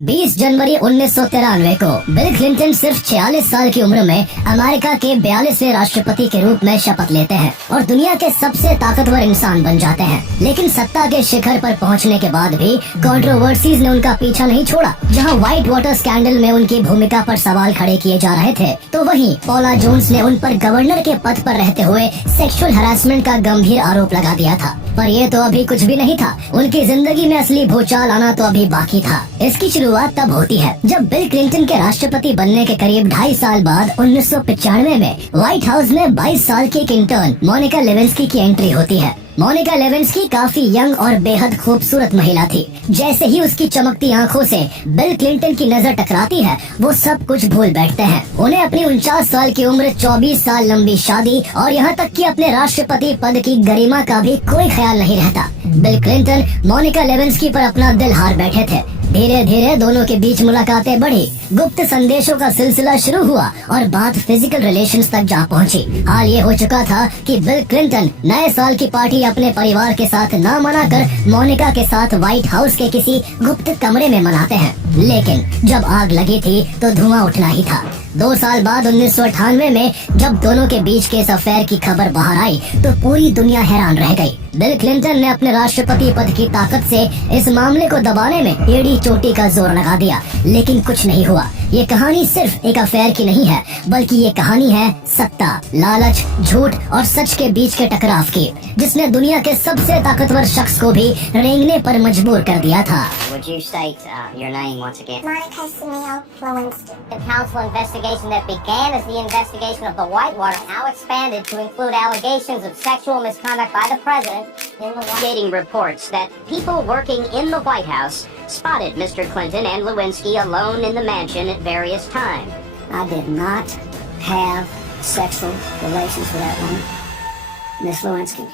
20 जनवरी 1993 को bill Clinton सिर्फ 46 साल की उम्र में अमेरिका के 42वें राष्ट्रपति के रूप में शपथ लेते हैं और दुनिया के सबसे ताकतवर इंसान बन जाते हैं। लेकिन सत्ता के शिखर पर पहुंचने के बाद भी कंट्रोवर्सीज ने उनका पीछा नहीं छोड़ा। जहां व्हाइट वाटर स्कैंडल में उनकी भूमिका पर सवाल खड़े किए जा रहे थे, तो वहीं पॉला जोन्स ने उन पर गवर्नर के पद पर रहते हुए सेक्सुअल हरासमेंट का गंभीर आरोप लगा दिया था। पर ये तो अभी कुछ भी नहीं था, उनकी जिंदगी में असली भूचाल आना तो अभी बाकी था। इसकी शुरुआत तब होती है जब बिल क्लिंटन के राष्ट्रपति बनने के करीब 2.5 साल बाद 1995 में व्हाइट हाउस में 22 साल की एक इंटर्न मोनिका लेविंस्की की एंट्री होती है। मोनिका लेविंस्की काफी यंग और बेहद खूबसूरत महिला थी। जैसे ही उसकी चमकती आंखों से बिल क्लिंटन की नजर टकराती है, वो सब कुछ भूल बैठते हैं। उन्हें अपनी 49 साल की उम्र, 24 साल लंबी शादी और यहाँ तक कि अपने राष्ट्रपति पद की गरिमा का भी कोई ख्याल नहीं रहता। बिल क्लिंटन मोनिका लेविंस्की पर अपना दिल हार बैठे थे। धीरे धीरे दोनों के बीच मुलाकातें बढ़ी, गुप्त संदेशों का सिलसिला शुरू हुआ और बात फिजिकल रिलेशंस तक जा पहुंची। हाल ये हो चुका था कि बिल क्लिंटन नए साल की पार्टी अपने परिवार के साथ न मनाकर मोनिका के साथ व्हाइट हाउस के किसी गुप्त कमरे में मनाते हैं। लेकिन जब आग लगी थी तो धुआं उठना ही था। 2 साल बाद 1998 में जब दोनों के बीच के इस अफेयर की खबर बाहर आई तो पूरी दुनिया हैरान रह गई। बिल क्लिंटन ने अपने राष्ट्रपति पद की ताकत से इस मामले को दबाने में एड़ी चोटी का जोर लगा दिया, लेकिन कुछ नहीं हुआ। ये कहानी सिर्फ एक अफेयर की नहीं है, बल्कि ये कहानी है सत्ता, लालच, झूठ और सच के बीच के टकराव की, जिसने दुनिया के सबसे ताकतवर शख्स को भी रेंगने पर मजबूर कर दिया था। Would you state your name once again? Monica Simeo Lewinsky. The council investigation that began as the investigation of the Whitewater now expanded to include allegations of sexual misconduct by the president in the dating reports that people working in the White House spotted Mr. Clinton and Lewinsky alone in the mansion at various times. I did not have sexual relations with that woman, Miss Lewinsky.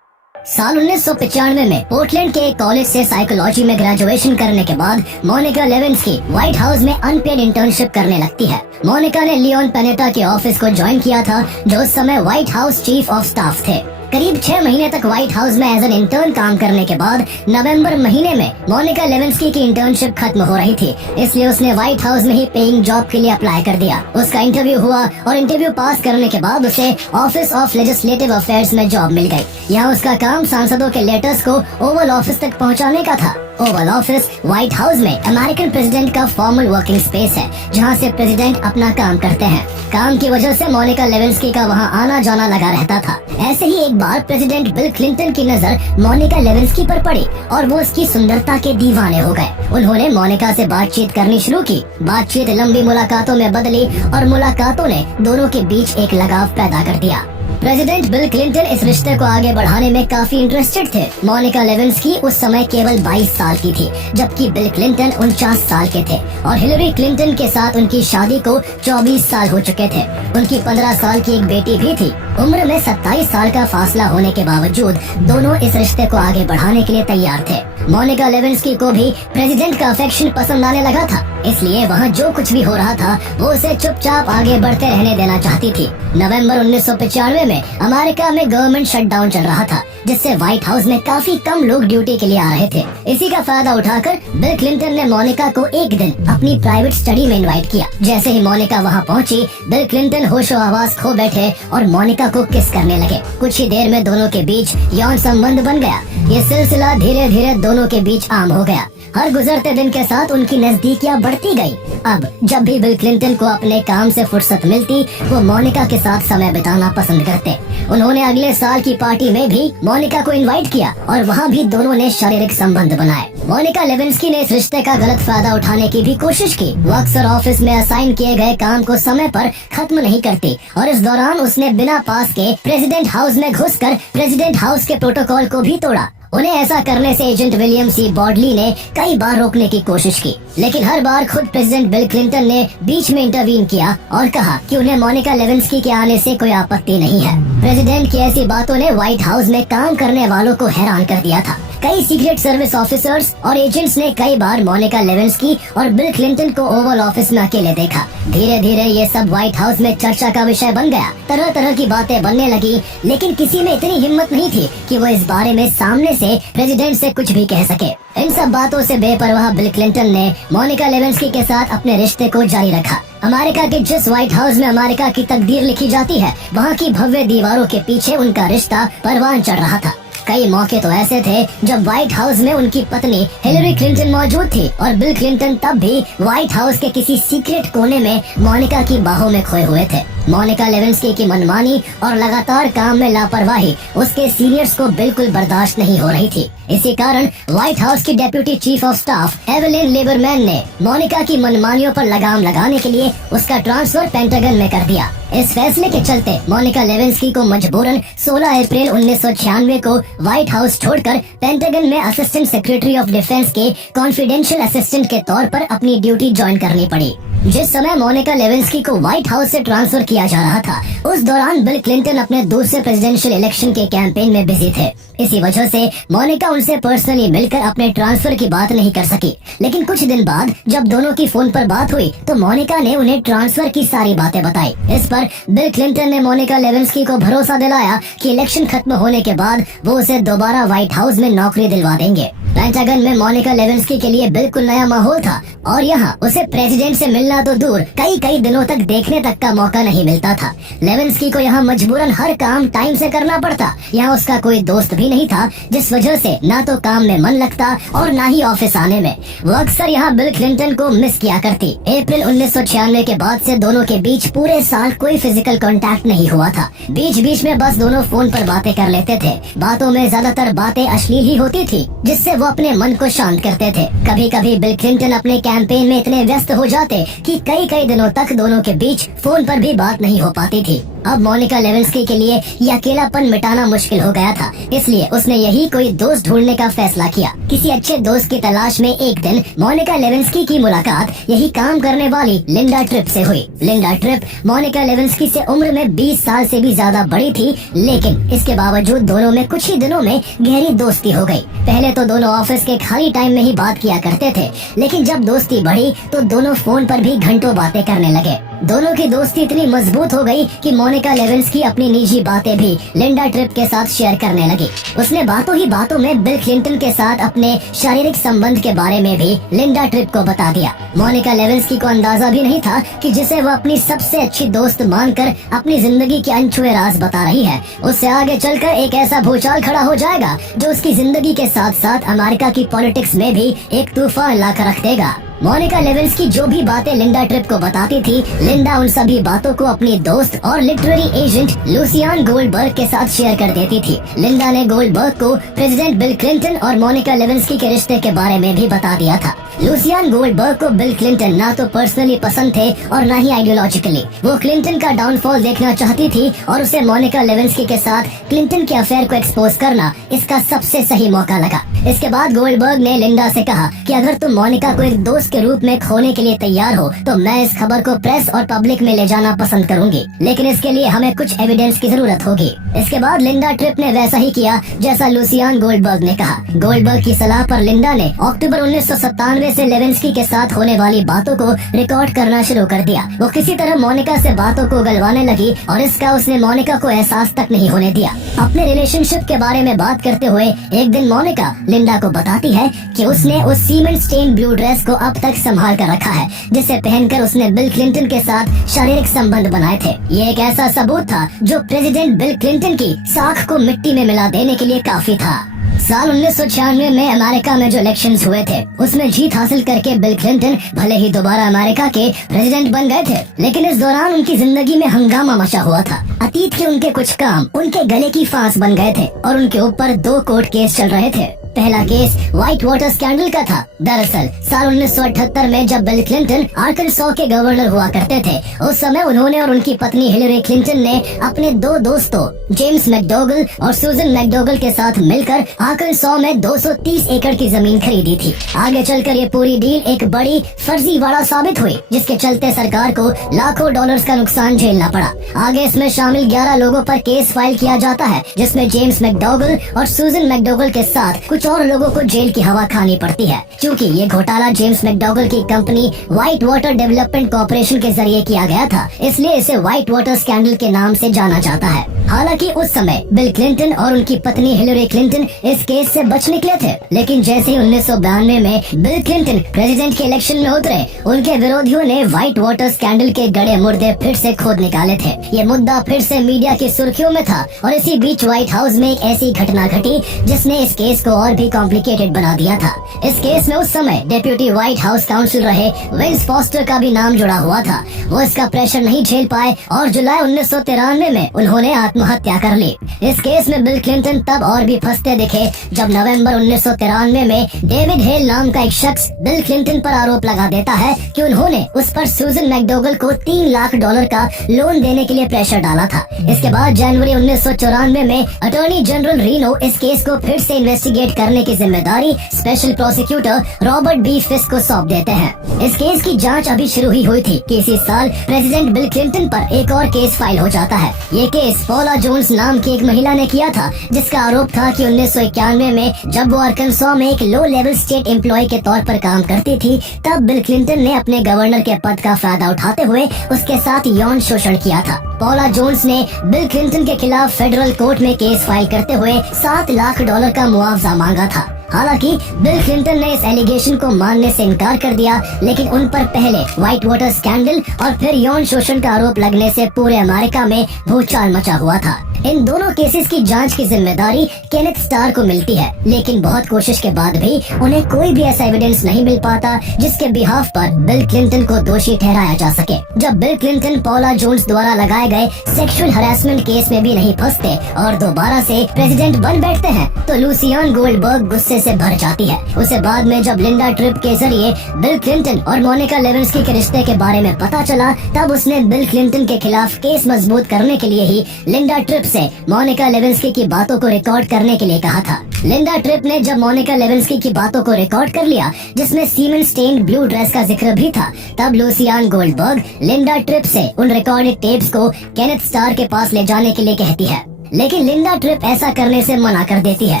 साल 1995 में Portland के एक college से psychology में graduation करने के बाद Monika Lewinsky white house में अनपेड इंटर्नशिप करने लगती है। मोनिका ने लियोन पेनेटा के ऑफिस को ज्वाइन किया था, जो उस समय white house chief of staff थे। करीब 6 महीने तक व्हाइट हाउस में एज एन इंटर्न काम करने के बाद नवंबर महीने में मोनिका लेविंस्की की इंटर्नशिप खत्म हो रही थी, इसलिए उसने व्हाइट हाउस में ही पेइंग जॉब के लिए अप्लाई कर दिया। उसका इंटरव्यू हुआ और इंटरव्यू पास करने के बाद उसे ऑफिस ऑफ लेजिस्लेटिव अफेयर्स में जॉब मिल गई। यहाँ उसका काम सांसदों के लेटर्स को ओवल ऑफिस तक पहुँचाने का था। ओवल ऑफिस व्हाइट हाउस में अमेरिकन प्रेसिडेंट का फॉर्मल वर्किंग स्पेस है, जहाँ से प्रेसिडेंट अपना काम करते हैं। काम की वजह से मोनिका लेविंस्की का वहाँ आना जाना लगा रहता था। ऐसे ही एक बार प्रेसिडेंट बिल क्लिंटन की नजर मोनिका लेविंस्की पर पड़ी और वो उसकी सुंदरता के दीवाने हो गए। उन्होंने मोनिका से बातचीत करनी शुरू की। बातचीत लंबी मुलाकातों में बदली और मुलाकातों ने दोनों के बीच एक लगाव पैदा कर दिया। प्रेसिडेंट बिल क्लिंटन इस रिश्ते को आगे बढ़ाने में काफी इंटरेस्टेड थे। मोनिका लेविंस्की उस समय केवल 22 साल की थी, जबकि बिल क्लिंटन 49 साल के थे और हिलरी क्लिंटन के साथ उनकी शादी को 24 साल हो चुके थे। उनकी 15 साल की एक बेटी भी थी। उम्र में 27 साल का फासला होने के बावजूद दोनों इस रिश्ते को आगे बढ़ाने के लिए तैयार थे। मोनिका लेविंस्की को भी प्रेसिडेंट का अफेक्शन पसंद आने लगा था, इसलिए वहाँ जो कुछ भी हो रहा था वो उसे चुपचाप आगे बढ़ते रहने देना चाहती थी। नवंबर 1995 में अमेरिका में गवर्नमेंट शटडाउन चल रहा था, जिससे व्हाइट हाउस में काफी कम लोग ड्यूटी के लिए आ रहे थे। इसी का फायदा उठाकर बिल क्लिंटन ने मोनिका को एक दिन अपनी प्राइवेट स्टडी में इनवाइट किया। जैसे ही मोनिका वहाँ पहुँची, बिल क्लिंटन होशो आवाज खो बैठे और मोनिका को किस करने लगे। कुछ ही देर में दोनों के बीच यौन संबंध बन गया। ये सिलसिला धीरे धीरे दोनों के बीच आम हो गया। हर गुजरते दिन के साथ उनकी नजदीकियां बढ़ती गई। अब जब भी बिल क्लिंटन को अपने काम से फुर्सत मिलती, वो मोनिका के साथ समय बिताना पसंद करते। उन्होंने अगले साल की पार्टी में भी मोनिका को इनवाइट किया और वहाँ भी दोनों ने शारीरिक संबंध बनाए। मोनिका लेविंस्की ने इस रिश्ते का गलत फायदा उठाने की भी कोशिश की। वो अक्सर ऑफिस में असाइन किए गए काम को समय पर खत्म नहीं करती और इस दौरान उसने बिना पास के प्रेसिडेंट हाउस में घुसकर प्रेसिडेंट हाउस के प्रोटोकॉल को भी तोड़ा। उन्हें ऐसा करने से एजेंट विलियम सी बॉडली ने कई बार रोकने की कोशिश की, लेकिन हर बार खुद प्रेसिडेंट बिल क्लिंटन ने बीच में इंटरवीन किया और कहा कि उन्हें मोनिका लेविंस्की के आने से कोई आपत्ति नहीं है। प्रेसिडेंट की ऐसी बातों ने व्हाइट हाउस में काम करने वालों को हैरान कर दिया था। कई सीक्रेट सर्विस ऑफिसर्स और एजेंट्स ने कई बार मोनिका लेविंस्की और बिल क्लिंटन को ओवल ऑफिस में अकेले देखा। धीरे धीरे ये सब व्हाइट हाउस में चर्चा का विषय बन गया। तरह तरह की बातें बनने लगी, लेकिन किसी में इतनी हिम्मत नहीं थी कि वो इस बारे में सामने से प्रेसिडेंट से कुछ भी कह सके। इन सब बातों से बेपरवाह बिल क्लिंटन ने मोनिका लेविंस्की के साथ अपने रिश्ते को जारी रखा। अमेरिका के जिस व्हाइट हाउस में अमेरिका की तकदीर लिखी जाती है, वहाँ की भव्य दीवारों के पीछे उनका रिश्ता परवान चढ़ रहा था। कई मौके तो ऐसे थे जब व्हाइट हाउस में उनकी पत्नी हिलरी क्लिंटन मौजूद थी और बिल क्लिंटन तब भी व्हाइट हाउस के किसी सीक्रेट कोने में मोनिका की बाहों में खोए हुए थे। मोनिका लेविंस्की की मनमानी और लगातार काम में लापरवाही उसके सीनियर्स को बिल्कुल बर्दाश्त नहीं हो रही थी। इसी कारण व्हाइट हाउस की deputy chief of staff Evelyn Lieberman ने मोनिका की मनमानियों पर लगाम लगाने के लिए उसका ट्रांसफर पेंटागन में कर दिया। इस फैसले के चलते मोनिका लेविंस्की को मजबूरन 16 अप्रैल 1996 को व्हाइट हाउस छोड़कर पेंटागन में असिस्टेंट सेक्रेटरी ऑफ डिफेंस के कॉन्फिडेंशियल असिस्टेंट के तौर पर अपनी ड्यूटी ज्वाइन करनी पड़ी। जिस समय मोनिका लेविंस्की को व्हाइट हाउस से ट्रांसफर किया जा रहा था, उस दौरान बिल क्लिंटन अपने दूसरे प्रेसिडेंशियल इलेक्शन के कैंपेन में बिजी थे। इसी वजह से मोनिका उनसे पर्सनली मिलकर अपने ट्रांसफर की बात नहीं कर सकी। लेकिन कुछ दिन बाद जब दोनों की फोन पर बात हुई तो मोनिका ने उन्हें ट्रांसफर की सारी बातें बताई। इस पर बिल क्लिंटन ने मोनिका लेविंस्की को भरोसा दिलाया कि इलेक्शन खत्म होने के बाद वो उसे दोबारा व्हाइट हाउस में नौकरी दिलवा देंगे। पेंटागन में मोनिका लेविंस्की के लिए बिल्कुल नया माहौल था और यहाँ उसे प्रेसिडेंट से मिलना तो दूर, कई दिनों तक देखने तक का मौका नहीं मिलता था। लेविंस्की को यहाँ मजबूरन हर काम टाइम से करना पड़ता। यहाँ उसका कोई दोस्त भी नहीं था, जिस वजह से ना तो काम में मन लगता और ना ही ऑफिस आने में। वो अक्सर यहाँ बिल क्लिंटन को मिस किया करती। अप्रैल 1996 के बाद से दोनों के बीच पूरे साल कोई फिजिकल कांटेक्ट नहीं हुआ था। बीच बीच में बस दोनों फोन पर बातें कर लेते थे। बातों में ज्यादातर बातें अश्लील ही होती थी, जिससे वो अपने मन को शांत करते थे। कभी कभी बिल क्लिंटन अपने कैंपेन में इतने व्यस्त हो जाते कि कई दिनों तक दोनों के बीच फोन पर भी बात नहीं हो पाती थी। अब मोनिका लेविंस्की के लिए ये अकेलापन मिटाना मुश्किल हो गया था, इसलिए उसने यही कोई दोस्त ढूंढने का फैसला किया। किसी अच्छे दोस्त की तलाश में एक दिन मोनिका लेविंस्की की मुलाकात यही काम करने वाली लिंडा ट्रिप से हुई। लिंडा ट्रिप मोनिका लेविंस्की से उम्र में 20 साल से भी ज्यादा बड़ी थी, लेकिन इसके बावजूद दोनों में कुछ ही दिनों में गहरी दोस्ती हो गई। पहले तो दोनों ऑफिस के खाली टाइम में ही बात किया करते थे, लेकिन जब दोस्ती बढ़ी तो दोनों फोन पर भी घंटों बातें करने लगे। दोनों की दोस्ती इतनी मजबूत हो गई कि मोनिका लेविंस्की अपनी निजी बातें भी लिंडा ट्रिप के साथ शेयर करने लगी। उसने बातों ही बातों में बिल क्लिंटन के साथ अपने शारीरिक संबंध के बारे में भी लिंडा ट्रिप को बता दिया। मोनिका लेविंस्की को अंदाजा भी नहीं था कि जिसे वो अपनी सबसे अच्छी दोस्त मानकर अपनी जिंदगी के अनछुए राज बता रही है, उससे आगे चलकर एक ऐसा भूचाल खड़ा हो जाएगा जो उसकी जिंदगी के साथ साथ अमेरिका की पॉलिटिक्स में भी एक तूफान लाकर रख देगा। मोनिका लेविंस्की जो भी बातें लिंडा ट्रिप को बताती थी, लिंडा उन सभी बातों को अपनी दोस्त और लिटरेरी एजेंट लूसियान गोल्डबर्ग के साथ शेयर कर देती थी। लिंडा ने गोल्डबर्ग को प्रेसिडेंट बिल क्लिंटन और मोनिका लेविंस्की के रिश्ते के बारे में भी बता दिया था। लूसियान गोल्डबर्ग को बिल क्लिंटन ना तो पर्सनली पसंद थे और ना ही आइडियोलॉजिकली। वो क्लिंटन का डाउनफॉल देखना चाहती थी और उसे मोनिका लेविंस्की के साथ क्लिंटन के अफेयर को एक्सपोज करना इसका सबसे सही मौका लगा। इसके बाद गोल्डबर्ग ने लिंडा से कहा कि अगर तुम मोनिका को एक दोस्त के रूप में खोने के लिए तैयार हो तो मैं इस खबर को प्रेस और पब्लिक में ले जाना पसंद करूंगी, लेकिन इसके लिए हमें कुछ एविडेंस की जरूरत होगी। इसके बाद लिंडा ट्रिप ने वैसा ही किया जैसा लूसियान गोल्डबर्ग ने कहा। गोल्डबर्ग की सलाह पर लिंडा ने अक्टूबर 1997 से लेविंस्की के साथ होने वाली बातों को रिकॉर्ड करना शुरू कर दिया। वो किसी तरह मोनिका से बातों को उगलवाने लगी और इसका उसने मोनिका को एहसास तक नहीं होने दिया। अपने रिलेशनशिप के बारे में बात करते हुए एक दिन मोनिका लिंडा को बताती है कि उसने उस सीमेंट स्टेन ब्लू ड्रेस को अब तक संभाल कर रखा है, जिसे पहनकर उसने बिल क्लिंटन के साथ शारीरिक संबंध बनाए थे। ये एक ऐसा सबूत था जो प्रेसिडेंट बिल क्लिंटन की साख को मिट्टी में मिला देने के लिए काफी था। साल 1996 में अमेरिका में जो इलेक्शंस हुए थे, उसमें जीत हासिल करके बिल क्लिंटन भले ही दोबारा अमेरिका के प्रेसिडेंट बन गए थे, लेकिन इस दौरान उनकी जिंदगी में हंगामा मचा हुआ था। अतीत के उनके कुछ काम उनके गले की फांस बन गए थे और उनके ऊपर 2 कोर्ट केस चल रहे थे। पहला केस व्हाइट वाटर स्कैंडल का था। दरअसल साल 1978 में जब बिल क्लिंटन आर्कनसॉ के गवर्नर हुआ करते थे, उस समय उन्होंने और उनकी पत्नी हिलरी क्लिंटन ने अपने 2 दोस्तों जेम्स मैकडोगल और सूजन मैकडोगल के साथ मिलकर आर्कनसॉ में 230 एकड़ की जमीन खरीदी थी। आगे चलकर ये पूरी डील एक बड़ी फर्जीवाड़ा साबित हुई, जिसके चलते सरकार को लाखों डॉलर्स का नुकसान झेलना पड़ा। आगे इसमें शामिल 11 लोगों पर केस फाइल किया जाता है, जिसमें जेम्स मैकडोगल और सूजन मैकडोगल के साथ कुछ कुछ और लोगों को जेल की हवा खानी पड़ती है, क्योंकि ये घोटाला जेम्स मैकडॉगल की company white water development corporation के जरिए किया गया था, इसलिए इसे व्हाइट वाटर स्कैंडल के नाम से जाना जाता है। हालांकि उस समय बिल क्लिंटन और उनकी पत्नी हिलरी क्लिंटन इस केस से बच निकले थे, लेकिन जैसे ही 1992 में बिल क्लिंटन प्रेसिडेंट के इलेक्शन में उतरे, उनके विरोधियों ने व्हाइट वाटर स्कैंडल के गड़े मुर्दे फिर से खोद निकाले थे। ये मुद्दा फिर से मीडिया की सुर्खियों में था और इसी बीच व्हाइट हाउस में एक ऐसी घटना घटी जिसने इस केस को और भी कॉम्प्लिकेटेड बना दिया था। इस केस में उस समय डेप्यूटी व्हाइट हाउस काउंसिल रहे विंस फॉस्टर का भी नाम जुड़ा हुआ था। वो इसका प्रेशर नहीं झेल पाए और जुलाई 1993 में उन्होंने आत्महत्या कर ली। इस केस में बिल क्लिंटन तब और भी फंसते दिखे जब नवंबर 1993 में डेविड हेल नाम का एक शख्स बिल क्लिंटन पर आरोप लगा देता है कि उन्होंने उस पर सूजन मैकडॉगल को $3 लाख का लोन देने के लिए प्रेशर डाला था। इसके बाद जनवरी 1994 में अटॉर्नी जनरल रीनो इस केस को फिर से इन्वेस्टिगेट करने की जिम्मेदारी स्पेशल प्रोसिक्यूटर रॉबर्ट बी फिस्क को सौंप देते हैं। इस केस की जांच अभी शुरू ही हुई थी कि इसी साल प्रेसिडेंट बिल क्लिंटन पर एक और केस फाइल हो जाता है। ये केस पॉला जोन्स नाम की एक महिला ने किया था, जिसका आरोप था कि 1991 में जब वो आर्कनसॉ में एक लो लेवल स्टेट एम्प्लॉय के तौर पर काम करती थी, तब बिल क्लिंटन ने अपने गवर्नर के पद का फायदा उठाते हुए उसके साथ यौन शोषण किया था। पॉला जोन्स ने बिल क्लिंटन के खिलाफ फेडरल कोर्ट में केस फाइल करते हुए $7 लाख का मुआवजा मांगा था। हालांकि बिल क्लिंटन ने इस एलिगेशन को मानने से इनकार कर दिया, लेकिन उन पर पहले व्हाइट वाटर स्कैंडल और फिर यौन शोषण का आरोप लगने से पूरे अमेरिका में भूचाल मचा हुआ था। इन दोनों केसेस की जांच की जिम्मेदारी केनेथ स्टार को मिलती है, लेकिन बहुत कोशिश के बाद भी उन्हें कोई भी ऐसा एविडेंस नहीं मिल पाता जिसके बिहाफ पर बिल क्लिंटन को दोषी ठहराया जा सके। जब बिल क्लिंटन पॉला जोन्स द्वारा लगाए गए सेक्सुअल हरासमेंट केस में भी नहीं फंसते और दोबारा से प्रेसिडेंट बन बैठते हैं, तो लूसियान गोल्डबर्ग गुस्से से भर जाती है। उसे बाद में जब लिंडा ट्रिप के जरिए बिल क्लिंटन और मोनिका लेविन्स्की के रिश्ते के बारे में पता चला, तब उसने बिल क्लिंटन के खिलाफ केस मजबूत करने के लिए ही लिंडा ट्रिप से मोनिका लेविन्स्की की बातों को रिकॉर्ड करने के लिए कहा था। लिंडा ट्रिप ने जब मोनिका लेविन्स्की की बातों को रिकॉर्ड कर लिया, जिसमें सीमेन स्टेन्ड ब्लू ड्रेस का जिक्र भी था, तब लूसियान गोल्डबर्ग लिंडा ट्रिप से उन रिकॉर्डेड टेप्स को केनेथ स्टार के पास ले जाने के लिए कहती है, लेकिन लिंडा ट्रिप ऐसा करने से मना कर देती है,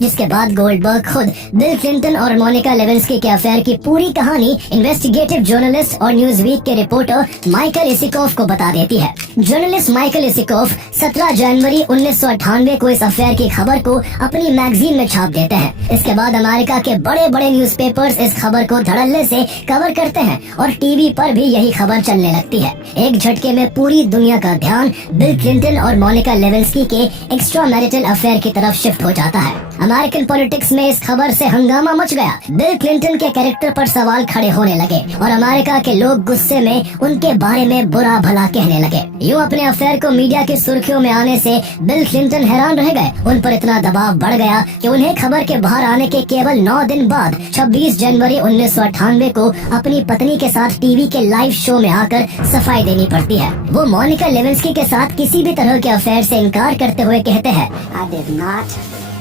जिसके बाद गोल्डबर्ग खुद बिल क्लिंटन और मोनिका लेविन्स्की के अफेयर की पूरी कहानी इन्वेस्टिगेटिव जर्नलिस्ट और न्यूज वीक के रिपोर्टर माइकल इसिकोफ को बता देती है। जर्नलिस्ट माइकल इसिकोफ 17 जनवरी 1998 को इस अफेयर की खबर को अपनी मैगजीन में छाप देते हैं। इसके बाद अमेरिका के बड़े बड़े न्यूज़पेपर्स इस खबर को धड़ल्ले से कवर करते हैं और टीवी पर भी यही खबर चलने लगती है। एक झटके में पूरी दुनिया का ध्यान बिल क्लिंटन और मोनिका लेविन्स्की के एक्स्ट्रा मैरिटल अफेयर की तरफ शिफ्ट हो जाता है। अमेरिकन पॉलिटिक्स में इस खबर से हंगामा मच गया। बिल क्लिंटन के कैरेक्टर पर सवाल खड़े होने लगे और अमेरिका के लोग गुस्से में उनके बारे में बुरा भला कहने लगे। यूँ अपने अफेयर को मीडिया की सुर्खियों में आने से बिल क्लिंटन हैरान रह गए। उन पर इतना दबाव बढ़ गया कि उन्हें खबर के बाहर आने के केवल 9 दिन बाद 26 जनवरी 1998 को अपनी पत्नी के साथ टीवी के लाइव शो में आकर सफाई देनी पड़ती है। वो मोनिका लेविन्स्की के साथ किसी भी तरह के अफेयर से इनकार करते हुए कहते हैं, I did not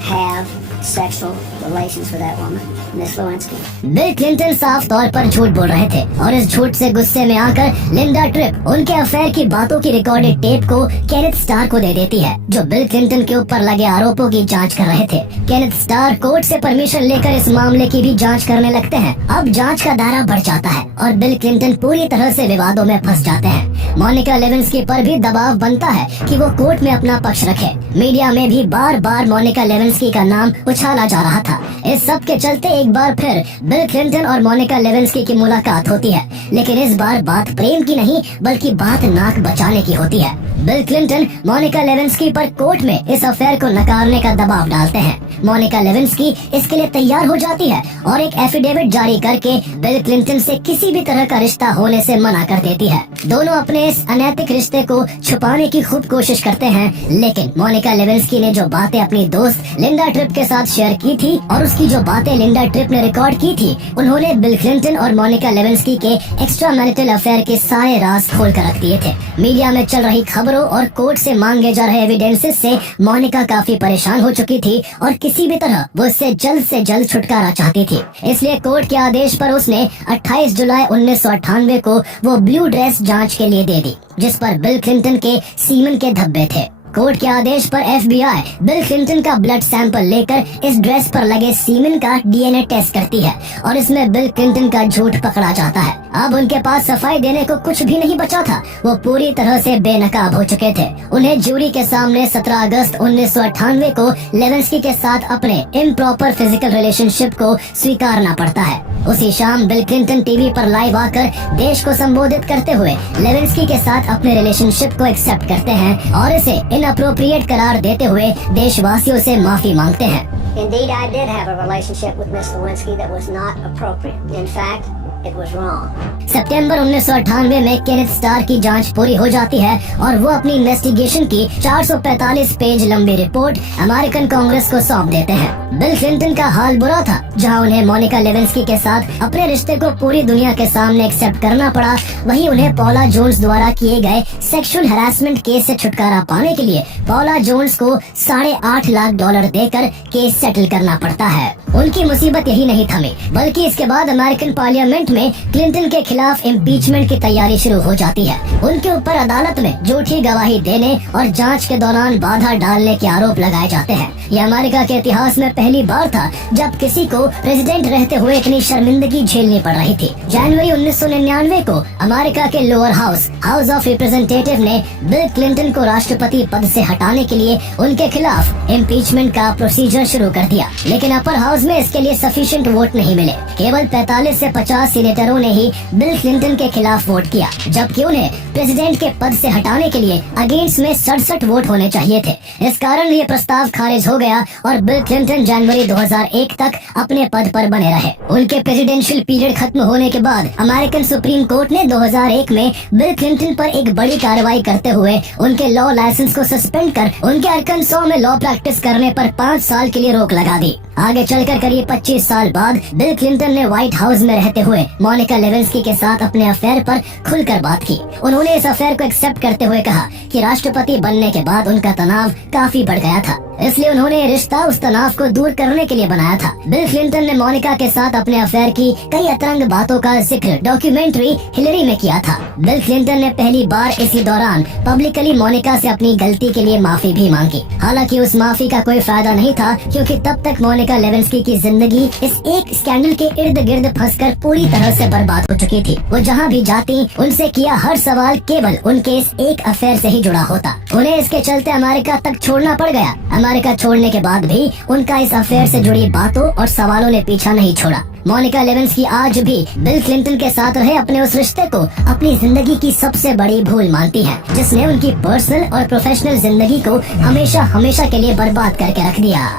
have sexual relations with that woman, Miss Lewinsky. Bill Clinton साफ तौर पर झूठ बोल रहे थे और इस झूठ से गुस्से में आकर लिंडा ट्रिप उनके अफेयर की बातों की रिकॉर्डेड टेप को केनेथ स्टार को दे देती है, जो बिल क्लिंटन के ऊपर लगे आरोपों की जांच कर रहे थे। केनेथ स्टार कोर्ट से परमिशन लेकर इस मामले की भी जांच करने लगते हैं। अब जांच का दायरा बढ़ जाता है और बिल क्लिंटन पूरी तरह से विवादों में फंस जाते हैं। मोनिका लेविन्स्की पर भी दबाव बनता है कि वो कोर्ट में अपना पक्ष रखे। मीडिया में भी बार बार मोनिका लेविन्स्की का नाम उछाला जा रहा था। इस सब के चलते एक बार फिर बिल क्लिंटन और मोनिका लेविन्स्की की मुलाकात होती है, लेकिन इस बार बात प्रेम की नहीं बल्कि बात नाक बचाने की होती है। बिल क्लिंटन मोनिका लेविन्स्की पर कोर्ट में इस अफेयर को नकारने का दबाव डालते हैं। मोनिका लेविन्स्की इसके लिए तैयार हो जाती है और एक एफिडेविट जारी करके बिल क्लिंटन से किसी भी तरह का रिश्ता होने से मना कर देती है। दोनों अपने इस अनैतिक रिश्ते को छुपाने की खूब कोशिश करते हैं, लेकिन मोनिका लेविन्स्की ने जो बातें अपनी दोस्त लिंडा ट्रिप के साथ शेयर की थी और उसकी जो बातें लिंडा ट्रिप ने रिकॉर्ड की थी, उन्होंने बिल क्लिंटन और मोनिका लेविन्स्की के एक्स्ट्रा मैरिटल अफेयर के सारे राज खोल कर रख दिए थे। मीडिया में चल रही खबरों और कोर्ट से मांगे जा रहे एविडेंसेस से मोनिका काफी परेशान हो चुकी थी और किसी भी तरह वो इससे जल्द से जल्द छुटकारा चाहती थी। इसलिए कोर्ट के आदेश पर उसने 28 जुलाई 1998 को वो ब्लू ड्रेस जांच के लिए दे दी, जिस पर बिल क्लिंटन के सीमन के धब्बे थे। कोर्ट के आदेश पर FBI बिल क्लिंटन का ब्लड सैंपल लेकर इस ड्रेस पर लगे सीमेन का DNA टेस्ट करती है और इसमें बिल क्लिंटन का झूठ पकड़ा जाता है। अब उनके पास सफाई देने को कुछ भी नहीं बचा था। वो पूरी तरह से बेनकाब हो चुके थे। उन्हें जूरी के सामने 17 अगस्त 1998 को लेविंस्की के साथ अपने इम्प्रॉपर फिजिकल रिलेशनशिप को स्वीकारना पड़ता है। उसी शाम बिल क्लिंटन टीवी पर लाइव आकर देश को संबोधित करते हुए लेविंस्की के साथ अपने रिलेशनशिप को एक्सेप्ट करते हैं और इसे इनअप्रोप्रिएट करार देते हुए देशवासियों से माफी मांगते हैं। Indeed, I did have a relationship with Miss Lewinsky that was not appropriate. In fact, it was wrong. सितंबर 1998 में केनेथ स्टार की जांच पूरी हो जाती है और वो अपनी इन्वेस्टिगेशन की 445 पेज लंबी रिपोर्ट अमेरिकन कांग्रेस को सौंप देते हैं। बिल क्लिंटन का हाल बुरा था। जहां उन्हें मोनिका लेविंस्की के साथ अपने रिश्ते को पूरी दुनिया के सामने एक्सेप्ट करना पड़ा, वहीं उन्हें पॉला जोन्स द्वारा किए गए सेक्सुअल हैरेसमेंट केस से छुटकारा पाने के लिए पॉला जोन्स को $8.5 लाख देकर केस सेटल करना पड़ता है। उनकी मुसीबत यही नहीं थमी, बल्कि इसके बाद अमेरिकन पार्लियामेंट में क्लिंटन के खिलाफ इम्पीचमेंट की तैयारी शुरू हो जाती है। उनके ऊपर अदालत में झूठी गवाही देने और जांच के दौरान बाधा डालने के आरोप लगाए जाते हैं। यह अमेरिका के इतिहास में पहली बार था जब किसी को प्रेसिडेंट रहते हुए इतनी शर्मिंदगी झेलनी पड़ रही थी। जनवरी 1999 को अमेरिका के लोअर हाउस ऑफ रिप्रेजेंटेटिव ने बिल क्लिंटन को राष्ट्रपति पद से हटाने के लिए उनके खिलाफ इम्पीचमेंट का प्रोसीजर शुरू कर दिया, लेकिन अपर हाउस में इसके लिए सफिशिएंट वोट नहीं मिले। केवल 45 से 50 सीनेटरों ने ही बिल क्लिंटन के खिलाफ वोट किया, जबकि उन्हें प्रेसिडेंट के पद से हटाने के लिए अगेंस्ट में 67 वोट होने चाहिए थे। इस कारण ये प्रस्ताव खारिज हो गया और बिल क्लिंटन जनवरी 2001 तक अपने पद पर बने रहे। उनके प्रेसिडेंशियल पीरियड खत्म होने के बाद अमेरिकन सुप्रीम कोर्ट ने 2001 में बिल क्लिंटन पर एक बड़ी कार्रवाई करते हुए उनके लॉ लाइसेंस को सस्पेंड कर उनके आर्कनसॉ में लॉ प्रैक्टिस करने पर 5 साल के लिए रोक लगा दी। आगे चलकर करीब 25 साल बाद बिल क्लिंटन ने व्हाइट हाउस में रहते हुए मोनिका लेविंस्की के साथ अपने अफेयर पर खुलकर बात की। उन्होंने इस अफेयर को एक्सेप्ट करते हुए कहा कि राष्ट्रपति बनने के बाद उनका तनाव काफी बढ़ गया था, इसलिए उन्होंने रिश्ता उस तनाव को दूर करने के लिए बनाया था। बिल क्लिंटन ने मोनिका के साथ अपने अफेयर की कई अतरंग बातों का जिक्र डॉक्यूमेंट्री हिलरी में किया था। बिल क्लिंटन ने पहली बार इसी दौरान पब्लिकली मोनिका से अपनी गलती के लिए माफी भी मांगी। हालांकि उस माफी का कोई फायदा नहीं था, क्योंकि तब तक मोनिका लेविंस्की की जिंदगी इस एक स्कैंडल के इर्द गिर्द फंसकर पूरी तरह से बर्बाद हो चुकी थी। वो जहाँ भी जाती उनसे किया हर सवाल केवल उनके इस एक अफेयर से ही जुड़ा होता। उन्हें इसके चलते अमेरिका तक छोड़ना पड़ गया। अमेरिका छोड़ने के बाद भी उनका इस अफेयर से जुड़ी बातों और सवालों ने पीछा नहीं छोड़ा। मोनिका लेविंस्की आज भी बिल क्लिंटन के साथ रहे अपने उस रिश्ते को अपनी जिंदगी की सबसे बड़ी भूल मानती है, जिसने उनकी पर्सनल और प्रोफेशनल जिंदगी को हमेशा के लिए बर्बाद करके रख दिया।